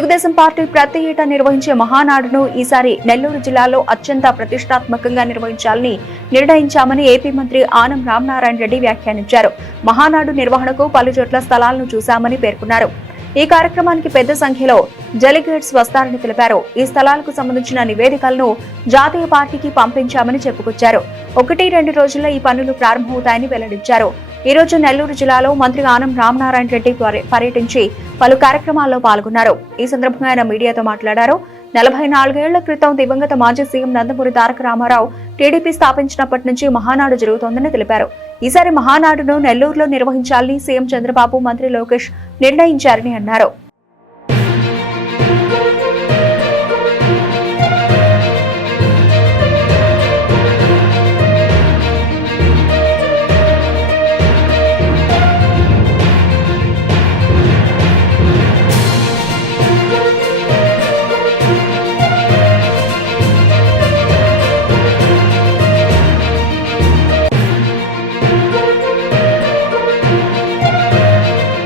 Telugu Desam party ప్రతి ఏటా నిర్వహించే మహానాడును ఈసారి నెల్లూరు జిల్లాలో అత్యంత ప్రతిష్టాత్మకంగా నిర్వహించాలని నిర్ణయించామని ఏపీ మంత్రి ఆనం రామనారాయణ రెడ్డి వ్యాఖ్యానించారు. మహానాడు నిర్వహణకు పలు చోట్ల స్థలాలను చూశామని పేర్కొన్నారు. ఈ కార్యక్రమానికి పెద్ద సంఖ్యలో డెలిగేట్స్ వస్తారని తెలిపారు. ఈ స్థలాలకు సంబంధించిన నివేదికలను జాతీయ పార్టీకి పంపించామని చెప్పుకొచ్చారు. 1-2 రోజుల్లో ఈ పనులు ప్రారంభమవుతాయని వెల్లడించారు. ఈ రోజు నెల్లూరు జిల్లాలో మంత్రి ఆనం రామనారాయణ రెడ్డి పర్యటించి పలు కార్యక్రమాల్లో పాల్గొన్నారు. ఈ సందర్భంగా ఆయన మీడియాతో మాట్లాడారు. 44 ఏళ్ల క్రితం దివంగత మాజీ సీఎం నందమూరి తారక రామారావు టీడీపీ స్థాపించినప్పటి నుంచి మహానాడు జరుగుతోందని తెలిపారు. ఈసారి మహానాడును నెల్లూరులో నిర్వహించాలని సీఎం చంద్రబాబు, మంత్రి లోకేష్ నిర్ణయించారని అన్నారు.